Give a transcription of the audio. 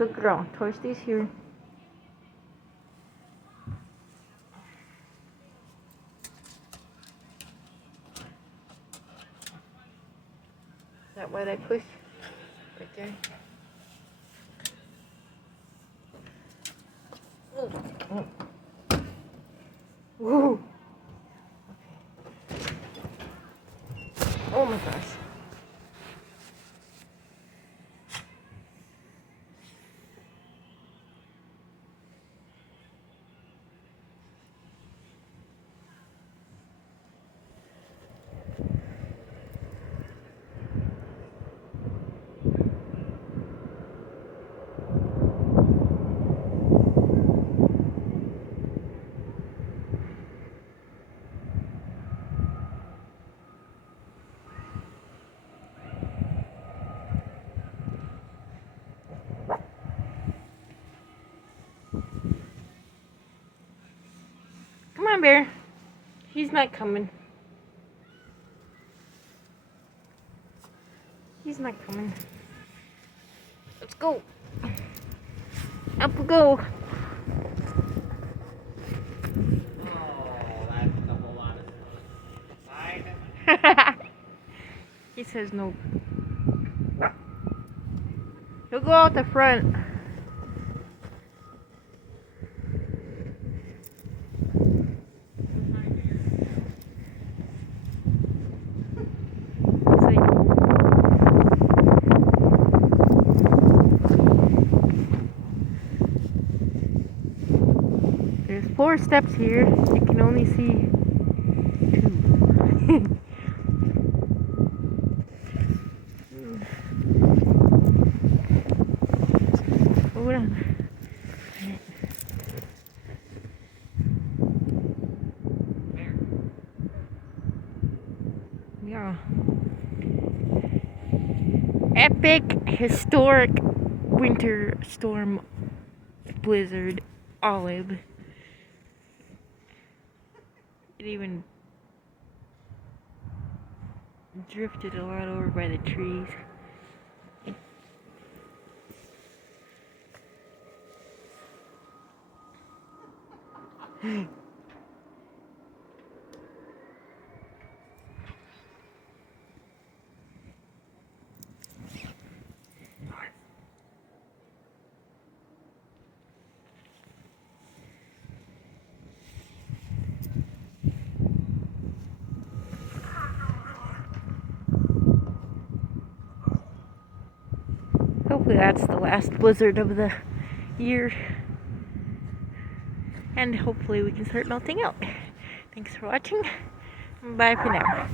Look around. Toy Story's here. Is that why they push? Right there. Oh. Woo. Okay. Oh my gosh. Come on, Bear. He's not coming. He's not coming. Let's go. Up we go. He says no. He'll go out the front. There's 4 steps here. You can only see 2. Hold on. Yeah. Epic historic winter storm blizzard olive. It even drifted a lot over by the trees. Hopefully that's the last blizzard of the year. And hopefully we can start melting out. Thanks for watching. Bye for now.